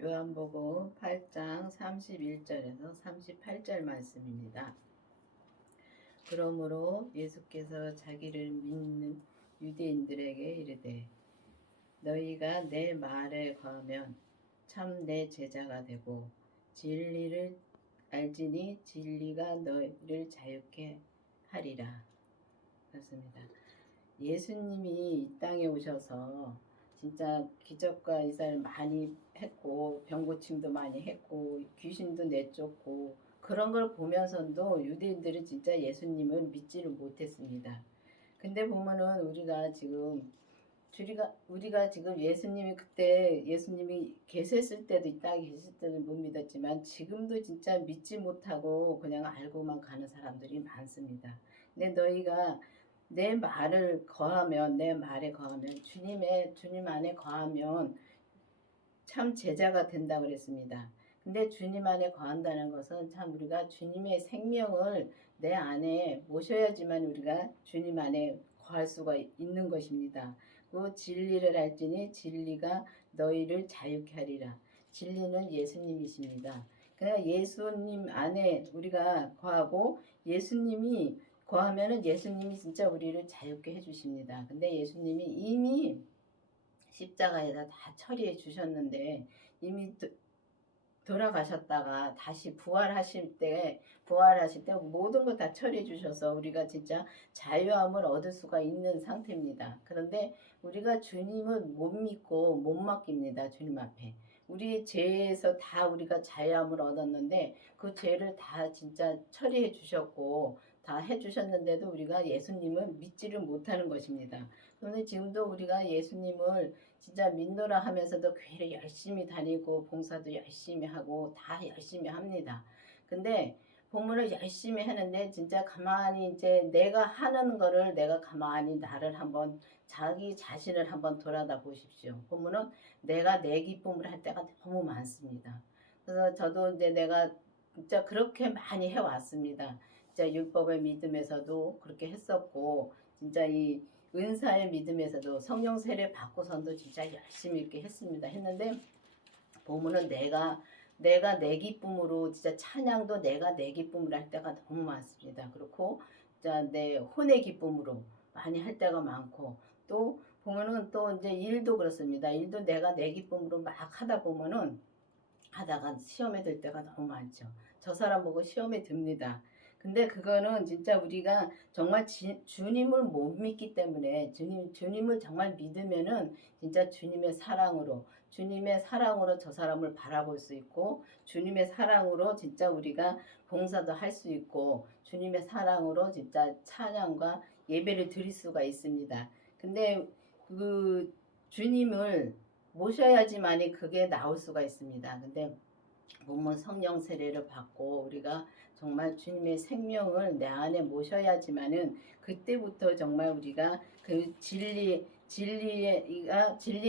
요한복음 8장 31절에서 38절 말씀입니다. 그러므로 예수께서 자기를 믿는 유대인들에게 이르되 너희가 내 말에 거하면 참 내 제자가 되고 진리를 알지니 진리가 너희를 자유케 하리라. 그렇습니다. 예수님이 이 땅에 오셔서 진짜 기적과 이사를 많이 했고 병 고침도 많이 했고 귀신도 내쫓고 그런 걸 보면서도 유대인들은 진짜 예수님을 믿지를 못했습니다. 근데 보면은 우리가 지금 예수님이 그때 예수님이 계셨을 때도 이 땅에 계실 때도 못 믿었지만 지금도 진짜 믿지 못하고 그냥 알고만 가는 사람들이 많습니다. 근데 너희가 내 말에 거하면 주님 안에 거하면 참 제자가 된다고 그랬습니다. 근데 주님 안에 거한다는 것은 참 우리가 주님의 생명을 내 안에 모셔야지만 우리가 주님 안에 거할 수가 있는 것입니다. 그 진리를 알지니 진리가 너희를 자유케 하리라. 진리는 예수님이십니다. 그러니까 예수님 안에 우리가 거하고 예수님이 거하면은 예수님이 진짜 우리를 자유케 해주십니다. 근데 예수님이 이미 십자가에다 다 처리해 주셨는데 이미 돌아가셨다가 다시 부활하실 때 모든 거 다 처리해 주셔서 우리가 진짜 자유함을 얻을 수가 있는 상태입니다. 그런데 우리가 주님을 못 믿고 못 맡깁니다. 주님 앞에. 우리 죄에서 다 우리가 자유함을 얻었는데 그 죄를 다 진짜 처리해 주셨고 다 해주셨는데도 우리가 예수님을 믿지를 못하는 것입니다. 그런데 지금도 우리가 예수님을 진짜 믿노라 하면서도 교회를 열심히 다니고 봉사도 열심히 하고 다 열심히 합니다. 근데 봉사를 열심히 하는데 진짜 가만히 이제 내가 하는 거를 내가 가만히 나를 한번 자기 자신을 한번 돌아다 보십시오. 보면은 내가 내 기쁨을 할 때가 너무 많습니다. 그래서 저도 이제 내가 진짜 그렇게 많이 해왔습니다. 진짜 율법의 믿음에서도 그렇게 했었고 진짜 이 은사의 믿음에서도 성령 세례 받고선도 진짜 열심히 이렇게 했는데 보면은 내가 내 기쁨으로 진짜 찬양도 내가 내 기쁨으로 할 때가 너무 많습니다. 그렇고 진짜 내 혼의 기쁨으로 많이 할 때가 많고 또 보면은 또 이제 일도 그렇습니다. 일도 내가 내 기쁨으로 막 하다 보면은 하다가 시험에 들 때가 너무 많죠. 저 사람 보고 시험에 듭니다. 근데 그거는 진짜 우리가 정말 주님을 못 믿기 때문에 주님을 정말 믿으면은 진짜 주님의 사랑으로 저 사람을 바라볼 수 있고 주님의 사랑으로 진짜 우리가 봉사도 할 수 있고 주님의 사랑으로 진짜 찬양과 예배를 드릴 수가 있습니다. 근데 그 주님을 모셔야지만이 그게 나올 수가 있습니다. 근데 몸은 성령 세례를 받고 우리가 정말 주님의 생명을 내 안에 모셔야지만은 그때부터 정말 우리가 그 진리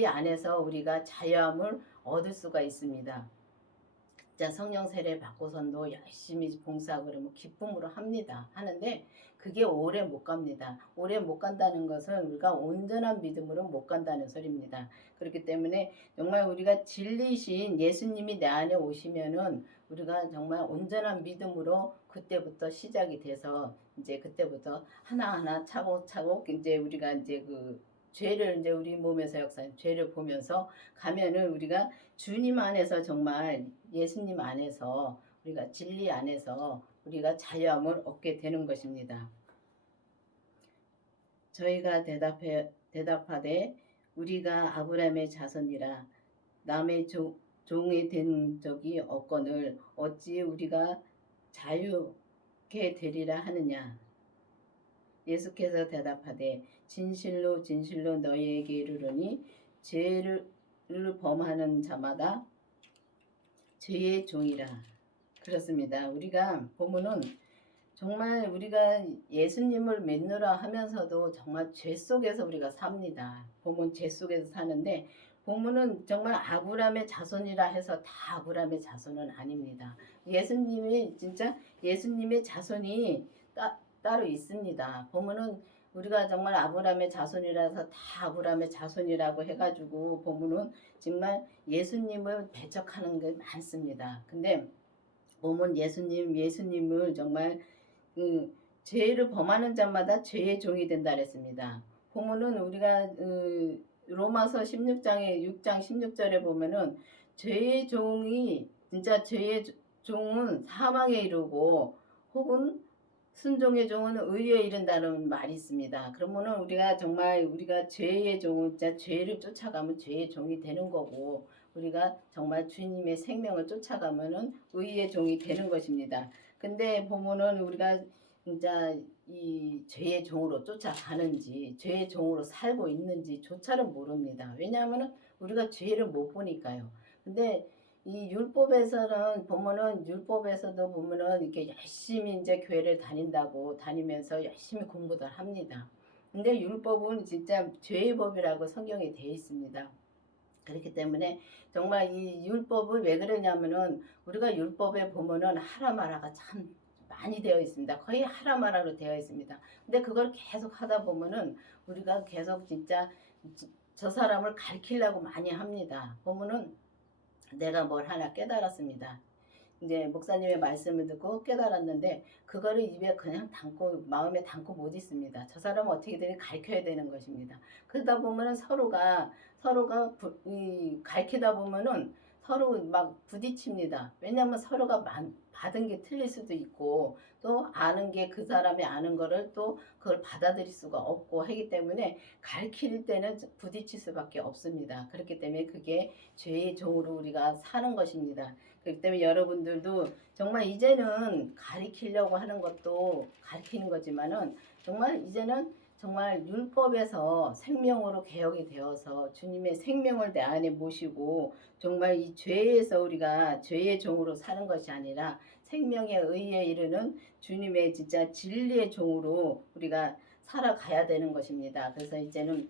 안에서 우리가 자유함을 얻을 수가 있습니다. 진짜 성령 세례 받고선도 열심히 봉사 그러면 기쁨으로 하는데 그게 오래 못 갑니다. 오래 못 간다는 것은 우리가 온전한 믿음으로 못 간다는 소리입니다. 그렇기 때문에 정말 우리가 진리신 예수님이 내 안에 오시면은 우리가 정말 온전한 믿음으로 그때부터 시작이 돼서 이제 그때부터 하나하나 차곡차곡 이제 우리가 이제 그 죄를 이제 우리 몸에서 역사한 죄를 보면서 가면은 우리가 주님 안에서 정말 예수님 안에서 우리가 진리 안에서 우리가 자유함을 얻게 되는 것입니다. 저희가 대답하되 우리가 아브라함의 자손이라 남의 종이 된 적이 없거늘 어찌 우리가 자유케 되리라 하느냐. 예수께서 대답하되 진실로 진실로 너희에게 이르노니 죄를 범하는 자마다 죄의 종이라. 그렇습니다. 우리가 보면은 정말 우리가 예수님을 믿노라 하면서도 정말 죄 속에서 우리가 삽니다. 보면 죄 속에서 사는데 보면은 정말 아브라함의 자손이라 해서 다 아브라함의 자손은 아닙니다. 예수님의 자손이 따로 있습니다. 보면은 우리가 정말 아브라함의 자손이라서 다 아브라함의 자손이라고 해가지고 보면은 정말 예수님을 배척하는 게 많습니다. 근데 보면 예수님을 정말 죄를 범하는 자마다 죄의 종이 된다 그랬습니다. 보면은 우리가 로마서 16장에 6장 16절에 보면은 죄의 종이 진짜 죄의 종은 사망에 이르고 혹은 순종의 종은 의에 이른다는 말이 있습니다. 그러면은 우리가 정말 우리가 죄의 종은 진짜 죄를 쫓아가면 죄의 종이 되는 거고 우리가 정말 주님의 생명을 쫓아가면은 의의 종이 되는 것입니다. 근데 보면은 우리가 진짜 이 죄의 종으로 쫓아가는지 죄의 종으로 살고 있는지 조차를 모릅니다. 왜냐하면은 우리가 죄를 못 보니까요. 근데 이 율법에서는 보면은 율법에서도 보면은 이렇게 열심히 이제 교회를 다니면서 열심히 공부들 합니다. 근데 율법은 진짜 죄의 법이라고 성경에 되어 있습니다. 그렇기 때문에 정말 이 율법을 왜 그러냐면은 우리가 율법에 보면은 하라 마라가 참 많이 되어 있습니다. 거의 하라 마라로 되어 있습니다. 근데 그걸 계속 하다 보면은 우리가 계속 진짜 저 사람을 가르치려고 많이 합니다. 보면은 내가 뭘 하나 깨달았습니다. 이제 목사님의 말씀을 듣고 깨달았는데 그거를 입에 그냥 담고 마음에 담고 못 있습니다. 저 사람은 어떻게든 가르쳐야 되는 것입니다. 그러다 보면은 서로가 가르치다 보면은 서로 막 부딪힙니다. 왜냐하면 서로가 받은 게 틀릴 수도 있고 또 아는 게 그 사람이 아는 거를 또 그걸 받아들일 수가 없고 하기 때문에 가르칠 때는 부딪힐 수밖에 없습니다. 그렇기 때문에 그게 죄의 종으로 우리가 사는 것입니다. 그렇기 때문에 여러분들도 정말 이제는 가리키려고 하는 것도 가리키는 거지만은 정말 이제는 정말 율법에서 생명으로 개혁이 되어서 주님의 생명을 내 안에 모시고 정말 이 죄에서 우리가 죄의 종으로 사는 것이 아니라 생명의 의에 이르는 주님의 진짜 진리의 종으로 우리가 살아가야 되는 것입니다. 그래서 이제는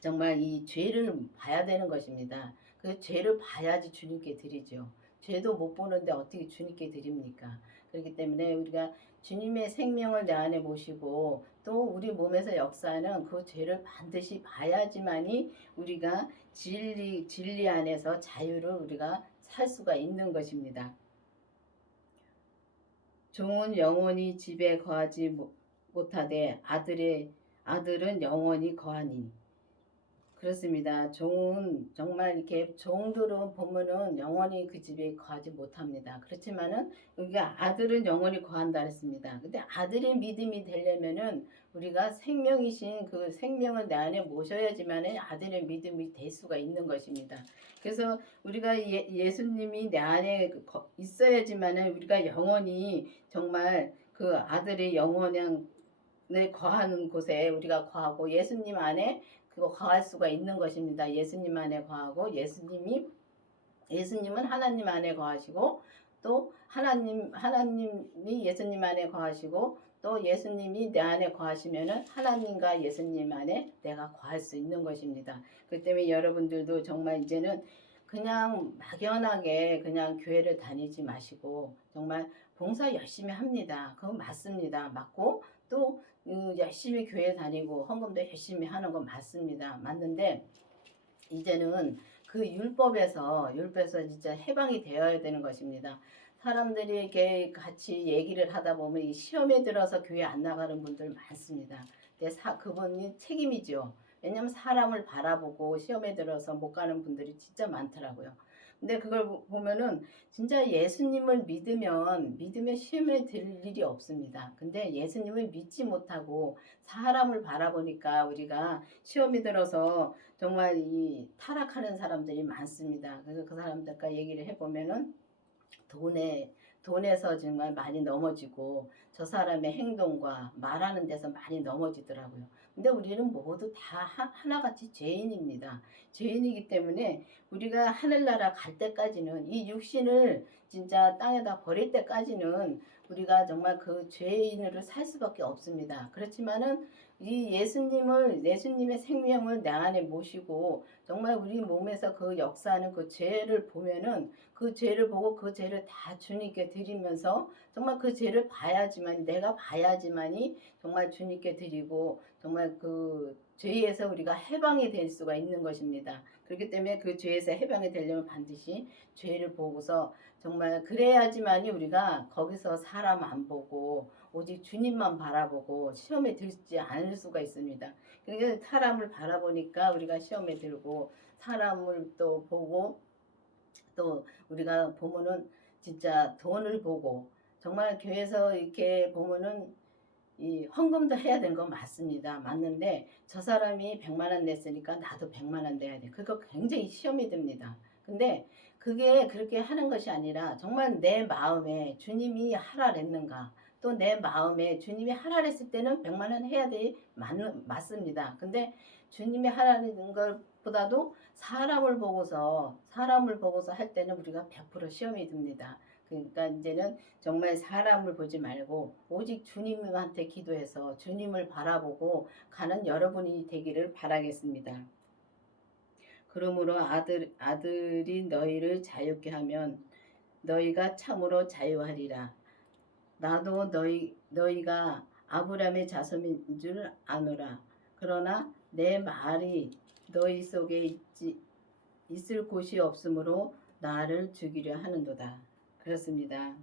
정말 이 죄를 봐야 되는 것입니다. 그 죄를 봐야지 주님께 드리죠. 죄도 못 보는데 어떻게 주님께 드립니까? 그렇기 때문에 우리가 주님의 생명을 내 안에 모시고 또 우리 몸에서 역사하는 그 죄를 반드시 봐야지만이 우리가 진리 안에서 자유를 우리가 살 수가 있는 것입니다. 종은 영원히 집에 거하지 못하되 아들은 영원히 거하니. 그렇습니다. 종은 정말 이렇게 종들은 보면은 영원히 그 집에 거하지 못합니다. 그렇지만은 우리가 아들은 영원히 거한다 했습니다. 근데 아들의 믿음이 되려면은 우리가 생명이신 그 생명을 내 안에 모셔야지만은 아들의 믿음이 될 수가 있는 것입니다. 그래서 우리가 예수님이 내 안에 있어야지만은 우리가 영원히 정말 그 아들의 영원한 거하는 곳에 우리가 거하고 예수님 안에 그거 거할 수가 있는 것입니다. 예수님 안에 거하고 예수님은 하나님 안에 거하시고 또 하나님이 예수님 안에 거하시고 또 예수님이 내 안에 거하시면은 하나님과 예수님 안에 내가 거할 수 있는 것입니다. 그렇기 때문에 여러분들도 정말 이제는 그냥 막연하게 그냥 교회를 다니지 마시고 정말 봉사 열심히 합니다. 그건 맞습니다. 맞고 또 열심히 교회 다니고 헌금도 열심히 하는 건 맞습니다. 맞는데 이제는 그 율법에서 진짜 해방이 되어야 되는 것입니다. 사람들이 이렇게 같이 얘기를 하다 보면 이 시험에 들어서 교회 안 나가는 분들 많습니다. 근데 그분이 책임이죠. 왜냐하면 사람을 바라보고 시험에 들어서 못 가는 분들이 진짜 많더라고요. 근데 그걸 보면은 진짜 예수님을 믿으면 시험에 들 일이 없습니다. 근데 예수님을 믿지 못하고 사람을 바라보니까 우리가 시험이 들어서 정말 이 타락하는 사람들이 많습니다. 그래서 그 사람들과 얘기를 해보면은 돈에서 정말 많이 넘어지고 저 사람의 행동과 말하는 데서 많이 넘어지더라고요. 근데 우리는 모두 다 하나같이 죄인입니다. 죄인이기 때문에 우리가 하늘나라 갈 때까지는 이 육신을 진짜 땅에다 버릴 때까지는 우리가 정말 그 죄인으로 살 수밖에 없습니다. 그렇지만은 이 예수님의 생명을 내 안에 모시고 정말 우리 몸에서 그 역사하는 그 죄를 보면은 그 죄를 보고 그 죄를 다 주님께 드리면서 정말 그 죄를 봐야지만 내가 봐야지만이 정말 주님께 드리고 정말 그 죄에서 우리가 해방이 될 수가 있는 것입니다. 그렇기 때문에 그 죄에서 해방이 되려면 반드시 죄를 보고서 정말 그래야지만이 우리가 거기서 사람 안 보고 오직 주님만 바라보고 시험에 들지 않을 수가 있습니다. 그러니까 사람을 바라보니까 우리가 시험에 들고 사람을 또 보고 또 우리가 보면은 진짜 돈을 보고 정말 교회에서 이렇게 보면은 이 헌금도 해야 되는 건 맞습니다. 맞는데 저 사람이 100만 원 냈으니까 나도 100만 원 내야 돼. 그거 굉장히 시험이 듭니다. 근데 그게 그렇게 하는 것이 아니라 정말 내 마음에 주님이 하라 했는가 또 내 마음에 주님이 하라 했을 때는 100만 원 해야 돼 맞습니다. 근데 주님이 하라는 것보다도 사람을 보고서 할 때는 우리가 100% 시험이 듭니다. 그러니까 이제는 정말 사람을 보지 말고 오직 주님한테 기도해서 주님을 바라보고 가는 여러분이 되기를 바라겠습니다. 그러므로 아들이 너희를 자유케 하면 너희가 참으로 자유하리라. 나도 너희가 아브라함의 자손인 줄 아노라. 그러나 내 말이 너희 속에 있을 곳이 없으므로 나를 죽이려 하는도다. 그렇습니다.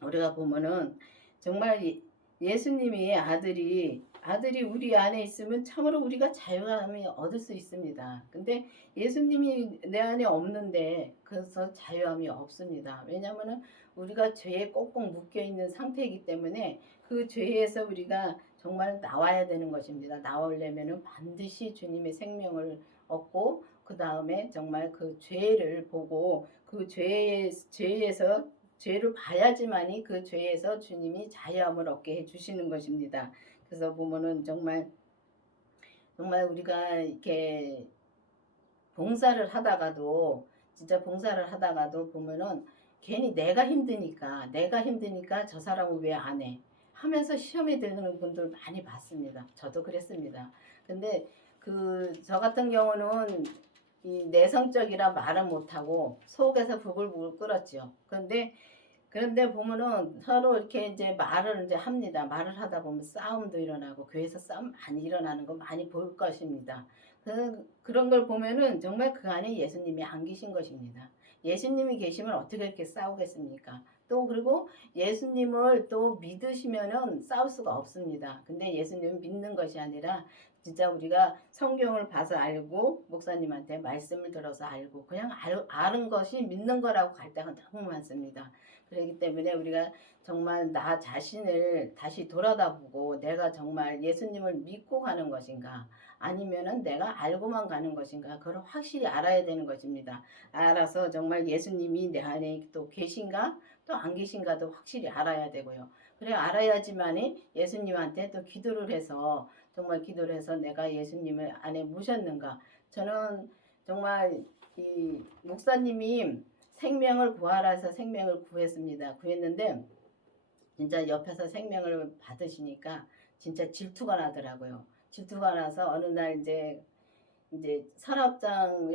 우리가 보면은 정말 예수님이 아들이 우리 안에 있으면 참으로 우리가 자유함이 얻을 수 있습니다. 근데 예수님이 내 안에 없는데 그래서 자유함이 없습니다. 왜냐하면은 우리가 죄에 꼭꼭 묶여 있는 상태이기 때문에 그 죄에서 우리가 정말 나와야 되는 것입니다. 나오려면은 반드시 주님의 생명을 얻고 그 다음에 정말 그 죄를 보고 그 죄에서 죄를 봐야지만이 그 죄에서 주님이 자유함을 얻게 해주시는 것입니다. 그래서 보면은 정말 우리가 이렇게 봉사를 하다가도 진짜 봉사를 하다가도 보면은 괜히 내가 힘드니까 저 사람은 왜 안 해? 하면서 시험에 드는 분들 많이 봤습니다. 저도 그랬습니다. 근데 저 같은 경우는 이 내성적이라 말을 못하고 속에서 부글부글 끓었죠. 그런데 보면은 서로 이렇게 이제 말을 이제 합니다. 말을 하다 보면 싸움도 일어나고 교회에서 싸움 많이 일어나는 거 많이 볼 것입니다. 그런 걸 보면은 정말 그 안에 예수님이 안 계신 것입니다. 예수님이 계시면 어떻게 이렇게 싸우겠습니까? 또 그리고 예수님을 또 믿으시면은 싸울 수가 없습니다. 근데 예수님을 믿는 것이 아니라 진짜 우리가 성경을 봐서 알고 목사님한테 말씀을 들어서 알고 그냥 아는 것이 믿는 거라고 갈 때가 너무 많습니다. 그렇기 때문에 우리가 정말 나 자신을 다시 돌아다보고 내가 정말 예수님을 믿고 가는 것인가 아니면은 내가 알고만 가는 것인가 그걸 확실히 알아야 되는 것입니다. 알아서 정말 예수님이 내 안에 또 계신가 또 안 계신가도 확실히 알아야 되고요. 그래 알아야지만이 예수님한테 또 기도를 해서 정말 기도를 해서 내가 예수님을 안에 모셨는가. 저는 정말 이 목사님이 생명을 구하라서 생명을 구했는데 진짜 옆에서 생명을 받으시니까 진짜 질투가 나더라고요. 질투가 나서 어느 날 이제 서랍장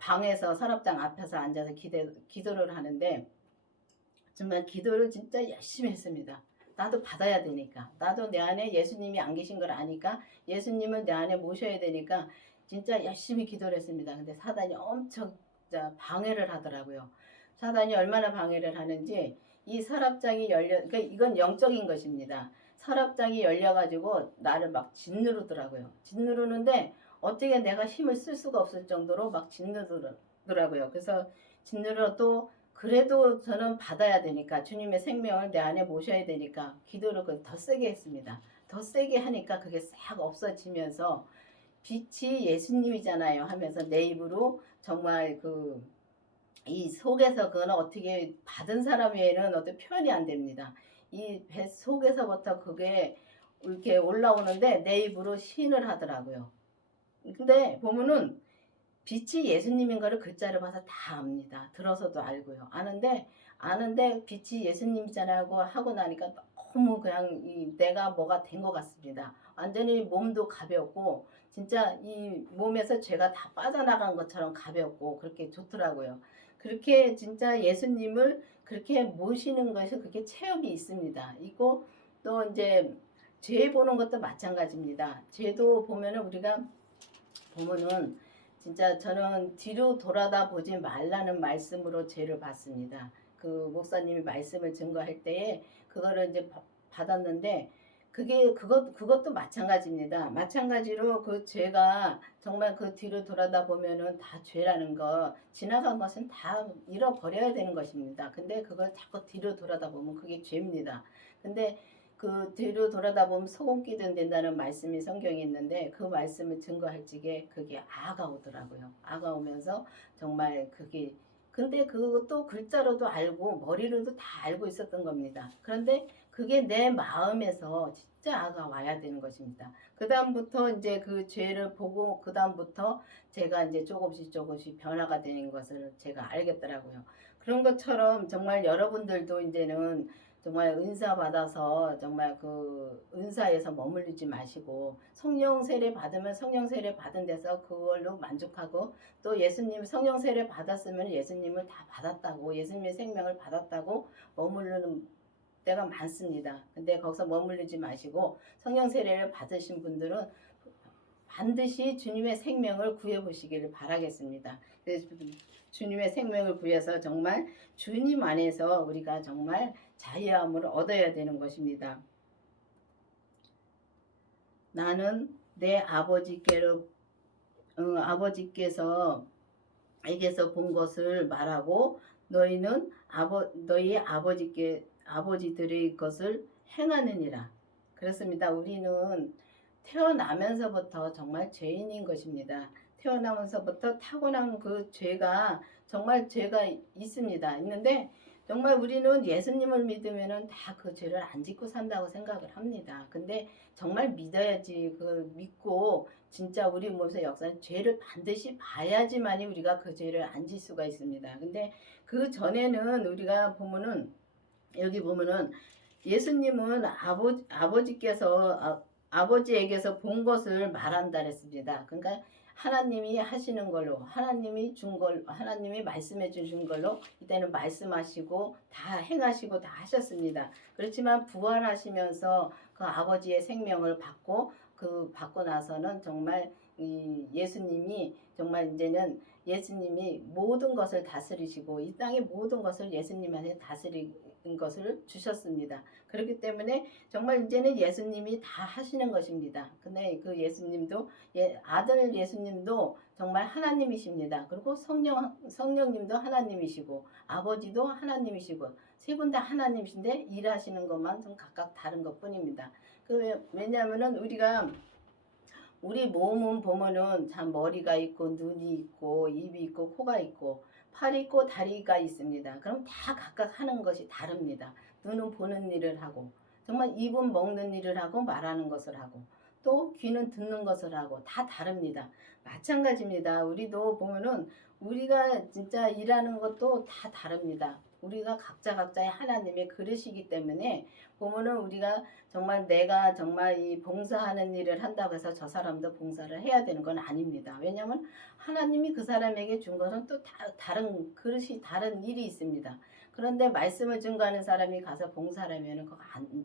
방에서 서랍장 앞에서 앉아서 기도를 하는데 정말 기도를 진짜 열심히 했습니다. 나도 받아야 되니까. 나도 내 안에 예수님이 안 계신 걸 아니까 예수님을 내 안에 모셔야 되니까 진짜 열심히 기도를 했습니다. 근데 사단이 엄청 방해를 하더라고요. 사단이 얼마나 방해를 하는지 이 서랍장이 그러니까 이건 영적인 것입니다. 서랍장이 열려가지고 나를 막 짓누르더라고요. 짓누르는데 어떻게 내가 힘을 쓸 수가 없을 정도로 막 짓누르더라고요. 그래서 짓누르도 그래도 저는 받아야 되니까 주님의 생명을 내 안에 모셔야 되니까 기도를 더 세게 했습니다. 더 세게 하니까 그게 싹 없어지면서 빛이 예수님이잖아요 하면서 내 입으로 정말 이 속에서 그거는 어떻게 받은 사람 외에는 어떻게 표현이 안 됩니다. 이 배 속에서부터 그게 이렇게 올라오는데 내 입으로 시인을 하더라고요. 근데 보면은 빛이 예수님인 거를 글자를 봐서 다 압니다. 들어서도 알고요. 아는데 빛이 예수님이잖아고 하고 나니까 너무 그냥 내가 뭐가 된 것 같습니다. 완전히 몸도 가볍고 진짜 이 몸에서 죄가 다 빠져나간 것처럼 가볍고 그렇게 좋더라고요. 그렇게 진짜 예수님을 그렇게 모시는 것이 그렇게 체험이 있습니다. 있고 또 이제 죄 보는 것도 마찬가지입니다. 죄도 보면은 우리가 보면은 진짜 저는 뒤로 돌아다 보지 말라는 말씀으로 죄를 받습니다. 그 목사님이 말씀을 증거할 때에 그거를 이제 받았는데 그것도 마찬가지입니다. 마찬가지로 그 죄가 정말 그 뒤로 돌아다 보면은 다 죄라는 거, 지나간 것은 다 잃어버려야 되는 것입니다. 근데 그걸 자꾸 뒤로 돌아다 보면 그게 죄입니다. 근데 그 뒤로 돌아다 보면 소금기둥 된다는 말씀이 성경에 있는데 그 말씀을 증거할 적에 그게 아가 오더라고요. 아가 오면서 정말 그게 근데 그것도 글자로도 알고 머리로도 다 알고 있었던 겁니다. 그런데 그게 내 마음에서 진짜 아가 와야 되는 것입니다. 그 다음부터 이제 그 죄를 보고 그 다음부터 제가 이제 조금씩 변화가 되는 것을 제가 알겠더라고요. 그런 것처럼 정말 여러분들도 이제는 정말 은사 받아서 정말 그 은사에서 머물리지 마시고 성령 세례 받으면 성령 세례 받은 데서 그걸로 만족하고 또 예수님 성령 세례 받았으면 예수님을 다 받았다고 예수님의 생명을 받았다고 머무르는 때가 많습니다. 근데 거기서 머물리지 마시고 성령 세례를 받으신 분들은 반드시 주님의 생명을 구해 보시기를 바라겠습니다. 그래서 주님의 생명을 구해서 정말 주님 안에서 우리가 정말 자유함을 얻어야 되는 것입니다. 나는 내 아버지께서 에게서 본 것을 말하고 너희는 너희 아버지들의 것을 행하느니라. 그렇습니다. 우리는 태어나면서부터 정말 죄인인 것입니다. 태어나면서부터 타고난 그 죄가 정말 죄가 있습니다. 있는데 정말 우리는 예수님을 믿으면은 다 그 죄를 안 짓고 산다고 생각을 합니다. 근데 정말 믿어야지 그 믿고 진짜 우리 몸에서 역사는 죄를 반드시 봐야지만이 우리가 그 죄를 안 질 수가 있습니다. 근데 그 전에는 우리가 보면은 여기 보면은 예수님은 아버지에게서 본 것을 말한다 그랬습니다. 그러니까 하나님이 하시는 걸로 하나님이 말씀해 주신 걸로 이때는 말씀하시고 다 행하시고 다 하셨습니다. 그렇지만 부활하시면서 그 아버지의 생명을 받고 나서는 정말 이 예수님이 정말 이제는 예수님이 모든 것을 다스리시고 이 땅의 모든 것을 예수님한테 다스리는 것을 주셨습니다. 그렇기 때문에 정말 이제는 예수님이 다 하시는 것입니다. 근데 그 예수님도 아들 예수님도 정말 하나님이십니다. 그리고 성령님도 하나님이시고 아버지도 하나님이시고 세 분 다 하나님이신데 일하시는 것만 좀 각각 다른 것뿐입니다. 왜냐하면은 우리 몸은 보면은 참 머리가 있고 눈이 있고 입이 있고 코가 있고 팔이 있고 다리가 있습니다. 그럼 다 각각 하는 것이 다릅니다. 눈은 보는 일을 하고 정말 입은 먹는 일을 하고 말하는 것을 하고 또 귀는 듣는 것을 하고 다 다릅니다. 마찬가지입니다. 우리도 보면은 우리가 진짜 일하는 것도 다 다릅니다. 우리가 각자의 하나님의 그릇이기 때문에 보면은 우리가 정말 내가 정말 이 봉사하는 일을 한다고 해서 저 사람도 봉사를 해야 되는 건 아닙니다. 왜냐하면 하나님이 그 사람에게 준 것은 또 다른 그릇이 다른 일이 있습니다. 그런데 말씀을 증거하는 사람이 가서 봉사를 하면 그거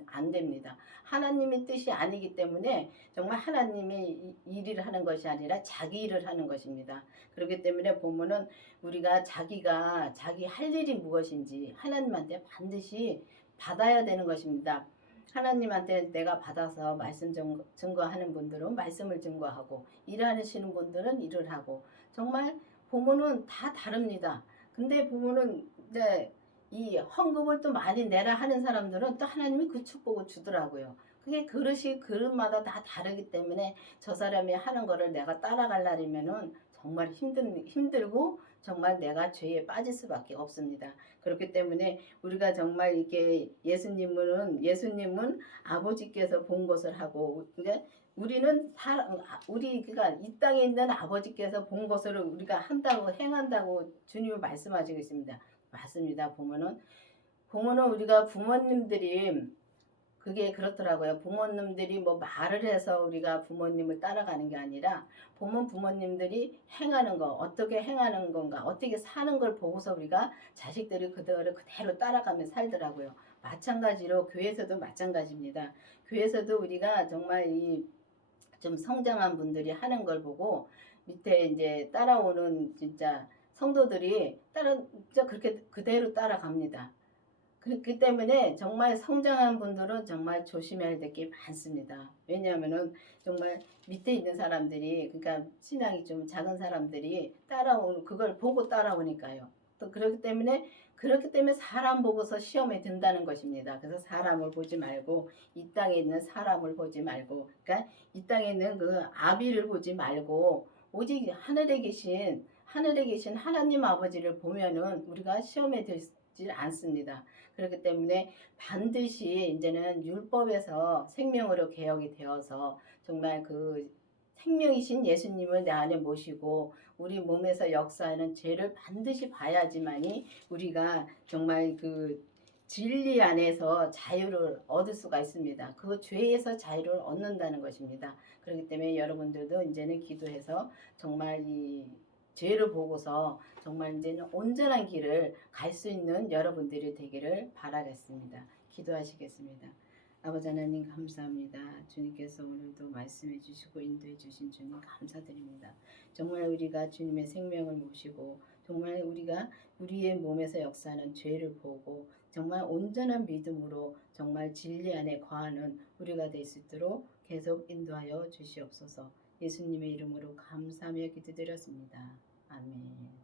안 됩니다. 하나님의 뜻이 아니기 때문에 정말 하나님의 일을 하는 것이 아니라 자기 일을 하는 것입니다. 그렇기 때문에 보면은 우리가 자기 할 일이 무엇인지 하나님한테 반드시 받아야 되는 것입니다. 하나님한테 내가 받아서 말씀 증거하는 분들은 말씀을 증거하고 일하시는 분들은 일을 하고 정말 보면은 다 다릅니다. 근데 보면은 이제 이 헌금을 또 많이 내라 하는 사람들은 또 하나님이 그 축복을 주더라고요. 그게 그릇마다 다 다르기 때문에 저 사람이 하는 거를 내가 따라가려면은 정말 힘들고 정말 내가 죄에 빠질 수밖에 없습니다. 그렇기 때문에 우리가 정말 이게 예수님은 아버지께서 본 것을 하고 그러니까 우리는 우리 그러니까 이 땅에 있는 아버지께서 본 것을 우리가 한다고 행한다고 주님은 말씀하시고 있습니다. 맞습니다. 보면은 우리가 부모님들이 그게 그렇더라고요. 부모님들이 뭐 말을 해서 우리가 부모님을 따라가는 게 아니라 보면 부모님들이 행하는 거, 어떻게 행하는 건가, 어떻게 사는 걸 보고서 우리가 자식들이 그대로 따라가며 살더라고요. 마찬가지로 교회에서도 마찬가지입니다. 교회에서도 우리가 정말 이 좀 성장한 분들이 하는 걸 보고 밑에 이제 따라오는 진짜 성도들이 진짜 그렇게 그대로 따라갑니다. 그렇기 때문에 정말 성장한 분들은 정말 조심해야 될 게 많습니다. 왜냐하면은 정말 밑에 있는 사람들이 그러니까 신앙이 좀 작은 사람들이 따라오는 그걸 보고 따라오니까요. 또 그렇기 때문에 사람 보고서 시험에 든다는 것입니다. 그래서 사람을 보지 말고 이 땅에 있는 사람을 보지 말고 그러니까 이 땅에 있는 그 아비를 보지 말고 오직 하늘에 계신 하나님 아버지를 보면은 우리가 시험에 들지 않습니다. 그렇기 때문에 반드시 이제는 율법에서 생명으로 개혁이 되어서 정말 그 생명이신 예수님을 내 안에 모시고 우리 몸에서 역사하는 죄를 반드시 봐야지만이 우리가 정말 그 진리 안에서 자유를 얻을 수가 있습니다. 그 죄에서 자유를 얻는다는 것입니다. 그렇기 때문에 여러분들도 이제는 기도해서 정말 이 죄를 보고서 정말 이제는 온전한 길을 갈 수 있는 여러분들이 되기를 바라겠습니다. 기도하시겠습니다. 아버지 하나님 감사합니다. 주님께서 오늘도 말씀해 주시고 인도해 주신 주님 감사드립니다. 정말 우리가 주님의 생명을 모시고 정말 우리가 우리의 몸에서 역사하는 죄를 보고 정말 온전한 믿음으로 정말 진리 안에 거하는 우리가 될 수 있도록 계속 인도하여 주시옵소서. 예수님의 이름으로 감사하며 기도드렸습니다. 아멘.